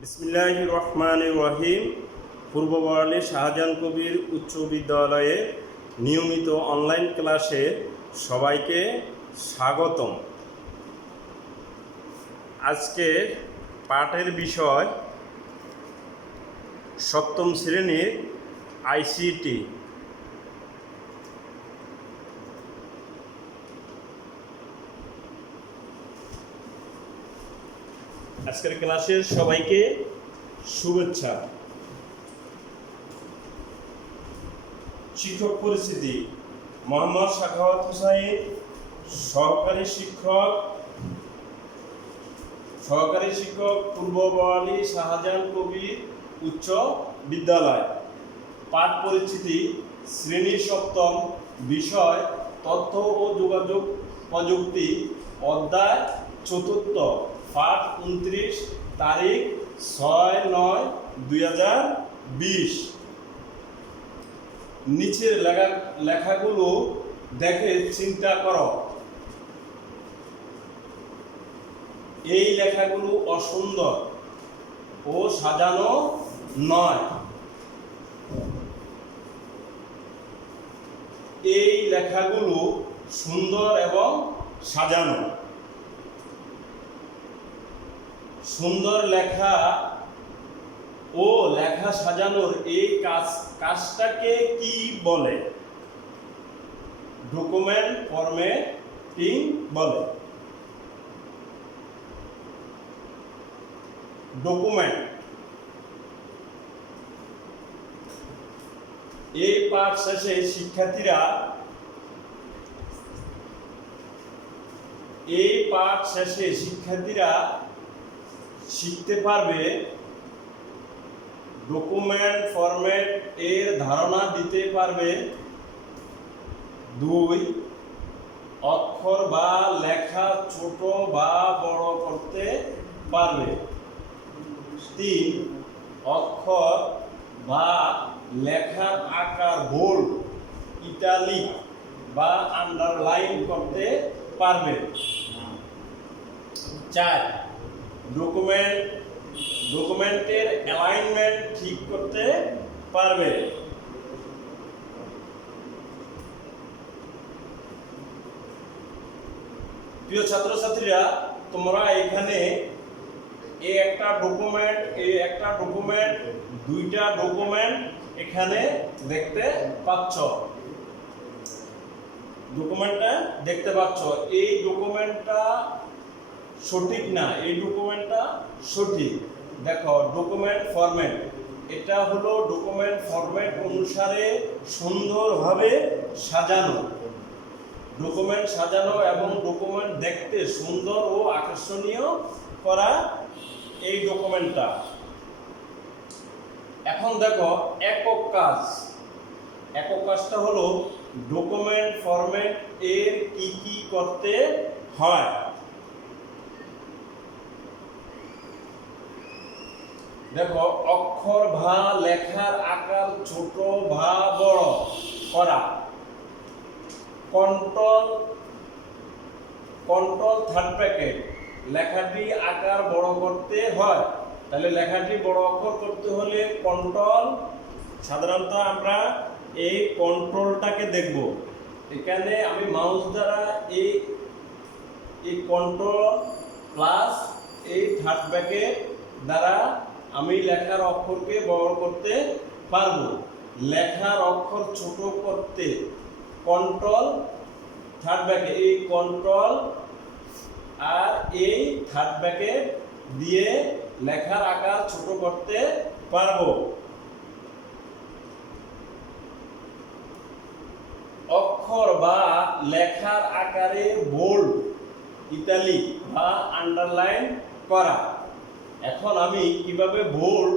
বিসমিল্লাহির রহমানির রহিম। পূর্ব বড়ালী শাহজাহান কবির উচ্চ বিদ্যালয়ে নিয়মিত অনলাইন ক্লাসে সবাইকে স্বাগতম। আজকে পাঠের বিষয় সপ্তম শ্রেণীর আইসিটি। আজকের ক্লাসের সবাইকে শুভেচ্ছা। শিক্ষক পরিস্থিতি: মোহাম্মদ সাখাওয়াত হোসাইন, সহকারী শিক্ষক, পূর্ব বড়ালী শাহজাহান কবির উচ্চ বিদ্যালয়। পাঠ পরিচিতি: শ্রেণী সপ্তম, বিষয় তথ্য ও যোগাযোগ প্রযুক্তি, অধ্যায় চতুর্থ, পাঠ 29, তারিখ 6/9/2020। নিচের লেখাগুলো দেখে চিন্তা করো। এই লেখাগুলো অসুন্দর ও সাজানো নয়। এই লেখাগুলো সুন্দর এবং সাজানো। সুন্দর লেখা ও লেখা সাজানোর এই কাজটাকে কি বলে? ডকুমেন্ট ফরম্যাটিং বলে। ডকুমেন্ট। এই পাঠ শেষে শিক্ষার্থীরা শিখতে পারবে ডকুমেন্ট ফরম্যাট এর ধারণা দিতে পারবে। 2, অক্ষর বা লেখা ছোট বা বড় করতে পারবে। 3, অক্ষর বা লেখার আকার বোল্ড, ইটালিক বা আন্ডারলাইন করতে পারবে। 4, ডকুমেন্টের অ্যালাইনমেন্ট ঠিক করতে পারবে। প্রিয় ছাত্রছাত্রীরা, তোমরা এখানে একটা ডকুমেন্ট, দুইটা ডকুমেন্ট এখানে দেখতে পাচ্ছ। ডকুমেন্টটা দেখতে পাচ্ছ। এই ডকুমেন্টটা সঠিক না, এই ডকুমেন্টটা সঠিক। দেখো, ডকুমেন্ট ফরম্যাট, এটা হলো ডকুমেন্ট ফরম্যাট অনুসারে সুন্দরভাবে সাজানো। ডকুমেন্ট সাজানো এবং ডকুমেন্ট দেখতে সুন্দর ও আকর্ষণীয় করা এই ডকুমেন্টটা। এখন দেখো একক কাজটা হলো ডকুমেন্ট ফরম্যাট এর কি করতে হয়। দেখো, অক্ষর বা লেখার আকার ছোট বা বড় করা। কন্ট্রোল থার্ড ব্র্যাকেট, লেখাটি আকার বড় করতে হয়। তাহলে লেখাটি বড় অক্ষর করতে হলে কন্ট্রোল, সাধারণত আমরা এই কন্ট্রোলটাকে দেখব। এখানে আমি মাউস দ্বারা এই কন্ট্রোল প্লাস এই থার্ড ব্র্যাকেট দ্বারা আমি লেখার অক্ষরকে বড় করতে পারবো। লেখার অক্ষর ছোট করতে কন্ট্রোল থার্ড ব্র্যাকেট, এই কন্ট্রোল আর এই থার্ড ব্র্যাকেট দিয়ে লেখার আকার ছোট করতে পারবো। অক্ষর বা লেখার আকারে বোল্ড, ইটালিক বা আন্ডারলাইন করা। এখন আমি কিভাবে বোল্ড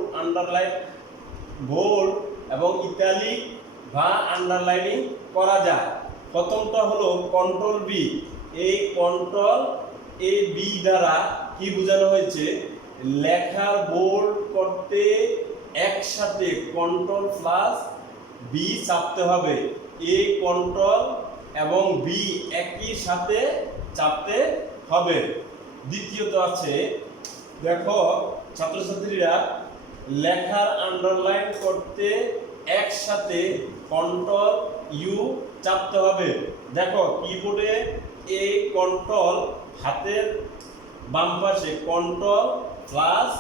এবং ইটালিক বা আন্ডারলাইনিং করা যায়। প্রথমটা হলো কন্ট্রোল বি। এই কন্ট্রোল বি দ্বারা কি বোঝানো হয়েছে? লেখার বোল্ড করতে একসাথে কন্ট্রোল প্লাস বি চাপতে হবে। এই কন্ট্রোল এবং বি একই সাথে চাপতে হবে। দ্বিতীয়ত আছে দেখো ছাত্রছাত্রীরা লেখার আন্ডারলাইন করতে একসাথে কন্ট্রোল ইউ চাপতে হবে। দেখো কিবোর্ডে এই কন্ট্রোল হাতের বাম পাশে কন্ট্রোল প্লাস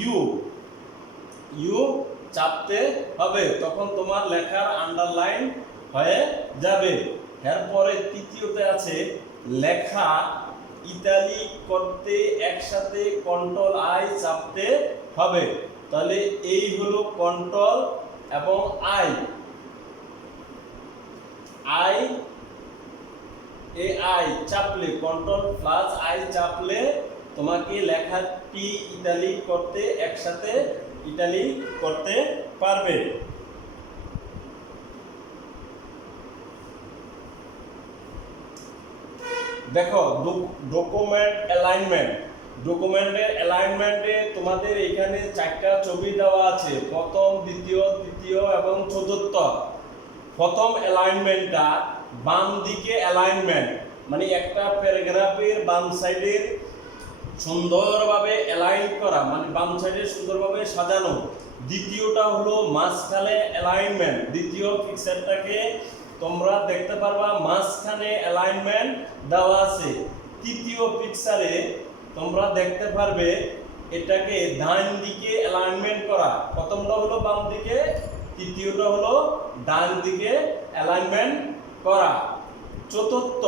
ইউ ইউ চাপতে হবে, তখন তোমার লেখার আন্ডারলাইন হয়ে যাবে। এরপরে তৃতীয়তে আছে লেখা ইতালিক করতে একসাথে কন্ট্রোল আই চাপতে হবে। তাহলে এই হলো কন্ট্রোল এবং আই আই এ আই চাপলে কন্ট্রোল প্লাস আই চাপলে তোমাকে লেখাটি ইতালিক করতে একসাথে ইতালিক করতে পারবে। দেখো ডকুমেন্ট অ্যালাইনমেন্ট, ডকুমেন্টের অ্যালাইনমেন্টে তোমাদের এখানে 4টা ছবি দেওয়া আছে, প্রথম, দ্বিতীয়, তৃতীয় এবং চতুর্থ। প্রথম অ্যালাইনমেন্টটা বাম দিকে অ্যালাইনমেন্ট, মানে একটা প্যারাগ্রাফের বাম সাইডের সুন্দরভাবে অ্যালাইন করা, মানে বাম সাইডে সুন্দরভাবে সাজানো। দ্বিতীয়টা হলো মাঝখানে অ্যালাইনমেন্ট, দ্বিতীয় পিকচারটাকে তোমরা দেখতে পারবা মাঝখানে অ্যালাইনমেন্ট দেওয়া আছে। তৃতীয় পিকচারে তোমরা দেখতে পারবে এটাকে ডান দিকে অ্যালাইনমেন্ট করা, প্রথমটা হলো বাম দিকে, তৃতীয়টা হলো ডান দিকে অ্যালাইনমেন্ট করা। চতুর্থ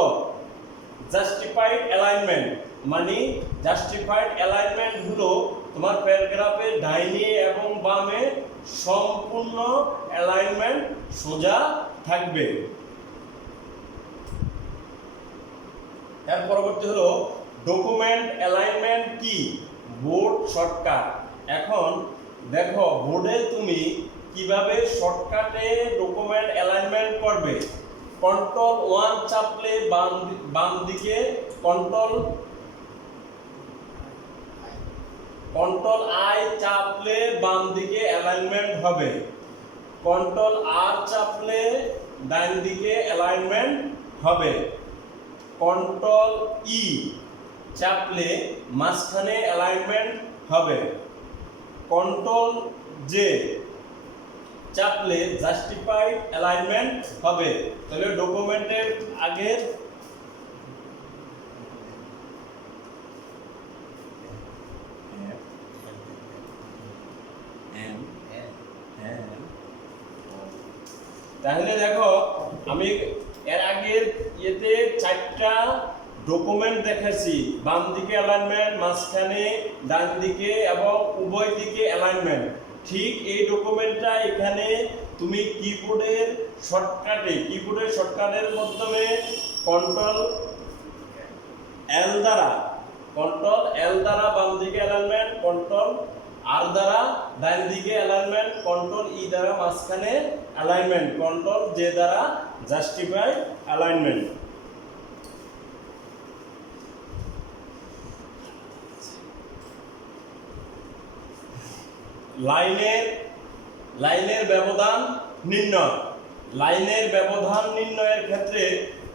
জাস্টিফাইড অ্যালাইনমেন্ট, মানে জাস্টিফাইড অ্যালাইনমেন্ট হলো তোমার প্যারাগ্রাফের ডাইনে এবং বামে সম্পূর্ণ অ্যালাইনমেন্ট সোজা থাকবে। এর পরবর্তী হলো ডকুমেন্ট অ্যালাইনমেন্ট কি, বোর্ড শর্টকাট। এখন দেখো বোর্ডে তুমি কিভাবে শর্টকাটে ডকুমেন্ট অ্যালাইনমেন্ট করবে। কন্ট্রোল 1 চাপলে বাম দিকে কন্ট্রোল আই চাপলে বাম দিকে অ্যালাইনমেন্ট হবে, কন্ট্রোল আর চাপলে ডান দিকে অ্যালাইনমেন্ট হবে, কন্ট্রোল ই চাপলে মাঝখানে অ্যালাইনমেন্ট হবে, কন্ট্রোল জে চাপলে জাস্টিফাইড অ্যালাইনমেন্ট হবে। তাহলে ডকুমেন্টের আগের তাহলে দেখো আমি এর আগের ইয়েতে 4টা ডকুমেন্ট দেখাচ্ছি, বাম দিকে অ্যালাইনমেন্ট, মাঝখানে, ডান দিকে এবং উভয় দিকে অ্যালাইনমেন্ট। ঠিক এই ডকুমেন্টটা এখানে তুমি কিবোর্ডের শর্টকাটের মাধ্যমে কন্ট্রোল এল দ্বারা বাম দিকে অ্যালাইনমেন্ট, কন্ট্রোল আর দ্বারা ডান দিকে অ্যালাইনমেন্ট, কন্ট্রোল ই দ্বারা মাঝখানে অ্যালাইনমেন্ট, কন্ট্রোল জে দ্বারা জাস্টিফাই অ্যালাইনমেন্ট। লাইনের ব্যবধান নির্ণয়। লাইনের ব্যবধান নির্ণয়ের ক্ষেত্রে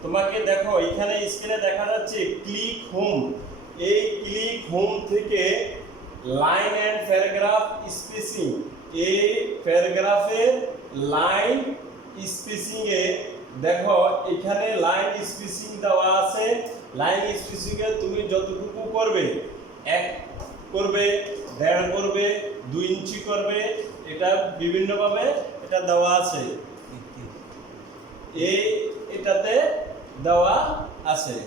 তোমাকে দেখো এখানে স্ক্রিনে দেখা যাচ্ছে ক্লিক হোম। এই ক্লিক হোম থেকে লাইন এন্ড প্যারাগ্রাফ স্পেসিং, এই প্যারাগ্রাফের লাইন স্পেসিং এ দেখো এখানে লাইন স্পেসিং দেওয়া আছে। লাইন স্পেসিং এ তুমি যতটুকু করবে, 1 করবে, 1.5 করবে, 2 ইঞ্চি করবে, এটা বিভিন্নভাবে এটা দেওয়া আছে, এটাতে দেওয়া আছে।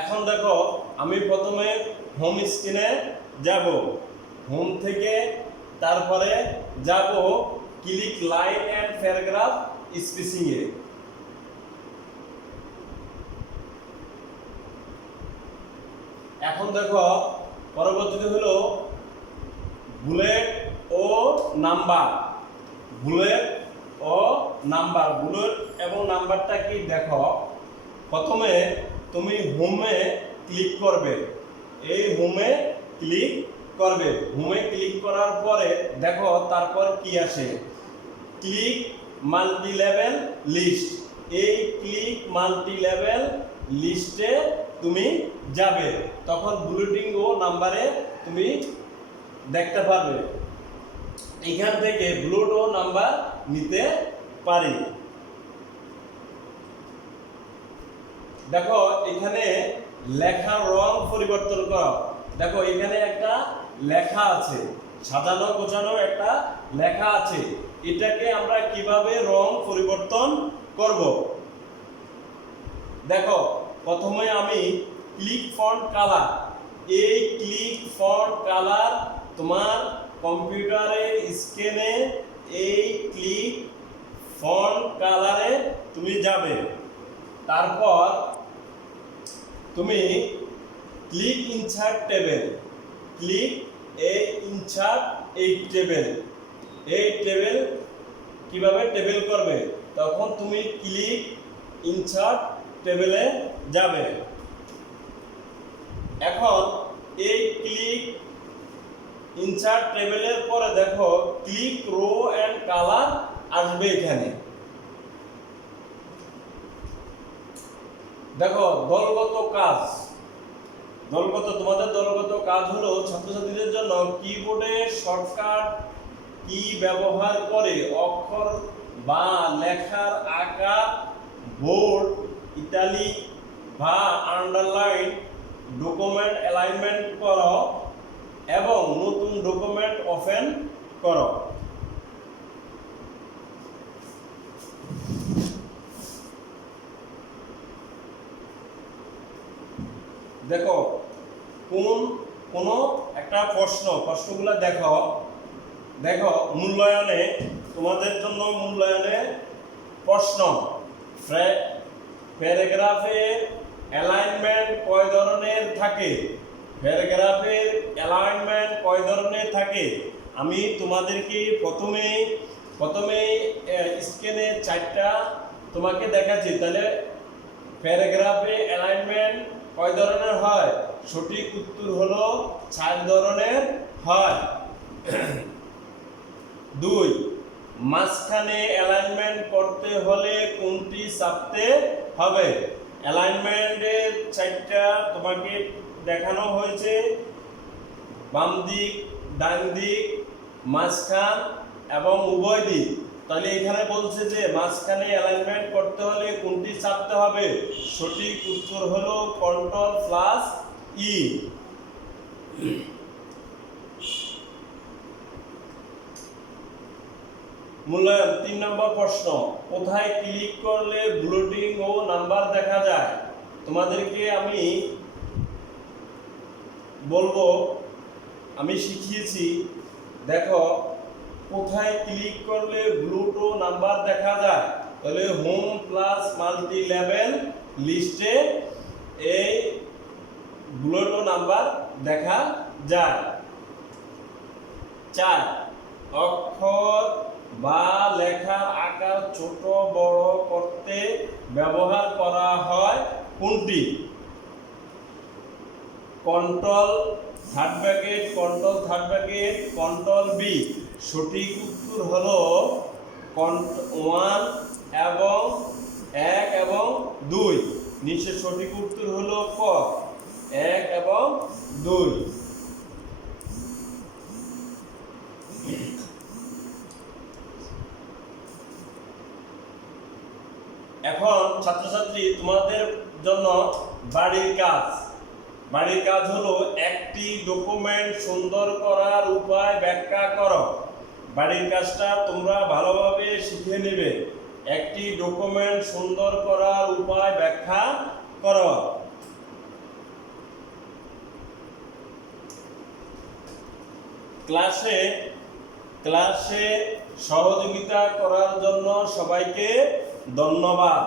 এখন দেখো আমি প্রথমে হোম স্ক্রিনে যাব, হোম থেকে তারপরে যাব click line and paragraph spacing এ। এখন দেখো পরবর্তীতে হলো বুলেট ও নাম্বার। বুলেট এবং নাম্বারটা কি দেখো, প্রথমে তুমি হোমে ক্লিক করবে, এই হোমে ক্লিক করবে, হোমে ক্লিক করার পরে দেখো তারপর কি আসে, ক্লিক মাল্টি লেভেল লিস্ট। এই ক্লিক মাল্টি লেভেল লিস্টে তুমি যাবে, তখন বুলেটিন ও নাম্বারে তুমি দেখতে পারবে। এখান থেকে বুলেট ও নাম্বার নিতে পারি। দেখো এখানে লেখার রং পরিবর্তন করো। দেখো এখানে একটা লেখা আছে, সাজানো গোছানো একটা লেখা আছে, এটাকে আমরা কিভাবে রং পরিবর্তন করব? দেখো প্রথমে আমি ক্লিক ফন্ট কালার, এই ক্লিক ফন্ট কালার তোমার কম্পিউটারের স্ক্রিনে এই ক্লিক ফন্ট কালারে তুমি যাবে। তারপর তুমি click insert table, click insert এই টেবিল কিভাবে টেবিল করবে, তখন তুমি ক্লিক ইনসার্ট টেবিলে যাবে। এখন এই ক্লিক ইনসার্ট টেবিলের পরে দেখো ক্লিক রো এন্ড কালার আসবে এখানে। দেখো দলগত কাজ, তোমাদের দলগত কাজ হলো ছাত্রছাত্রীদের জন্য কিবোর্ডে শর্টকাট কি ব্যবহার করে অক্ষর বা লেখার আকার, বোল্ড, ইটালিক বা আন্ডারলাইন ডকুমেন্ট অ্যালাইনমেন্ট করো এবং নতুন ডকুমেন্ট ওপেন করো। দেখো কোন একটা প্রশ্নগুলো দেখো মূল্যায়নে, তোমাদের জন্য মূল্যায়নে প্রশ্ন, প্যারাগ্রাফের অ্যালাইনমেন্ট কয় ধরনের থাকে? প্যারাগ্রাফের অ্যালাইনমেন্ট কয় ধরনের থাকে? আমি তোমাদেরকে প্রথমে স্ক্রিনে 4টা তোমাকে দেখাচ্ছি। তাহলে প্যারাগ্রাফে অ্যালাইনমেন্ট কয় ধরনের হয়? সঠিক উত্তর হলো 4 ধরনের হয়। 2, মাঝখানে অ্যালাইনমেন্ট করতে হলে কোনটি চাপতে হবে? অ্যালাইনমেন্টের 4টা তোমাকে দেখানো হয়েছে, বাম দিক, ডান দিক, মাঝখান এবং উভয় দিক। তাহলে এখানে বলছে যে মাঝখানে অ্যালাইনমেন্ট করতে হলে কোনটি চাপতে হবে? সঠিক উত্তর হলো Ctrl+E। মূল্যায়ন 3 নম্বর প্রশ্ন, কোথায় ক্লিক করলে বুলেটিন ও নাম্বার দেখা যায়? তোমাদেরকে আমি বলবো, আমি শিখিয়েছি। দেখো কোথায় ক্লিক করলে বুলেট ও নাম্বার দেখা যায়? তাহলে হোম প্লাস মাল্টি লেভেল লিস্টে এই বুলেট ও নাম্বার দেখা যায়। 4, অক্ষর বা লেখার আকার ছোট বড় করতে ব্যবহার করা হয় কোনটি? Control third bracket, control B. সঠিক উত্তর হলো 1 এবং 2। নিচে সঠিক উত্তর হলো ক, 1 এবং 2। এখন ছাত্রছাত্রী তোমাদের জন্য বাড়ির কাজ হলো একটি ডকুমেন্ট সুন্দর করার উপায় ব্যাখ্যা করো। বাড়ির কাজটা তোমরা ভালোভাবে শিখে নেবে। একটি ডকুমেন্ট সুন্দর করার উপায় ব্যাখ্যা করো। ক্লাসে সহযোগিতা করার জন্য সবাইকে ধন্যবাদ।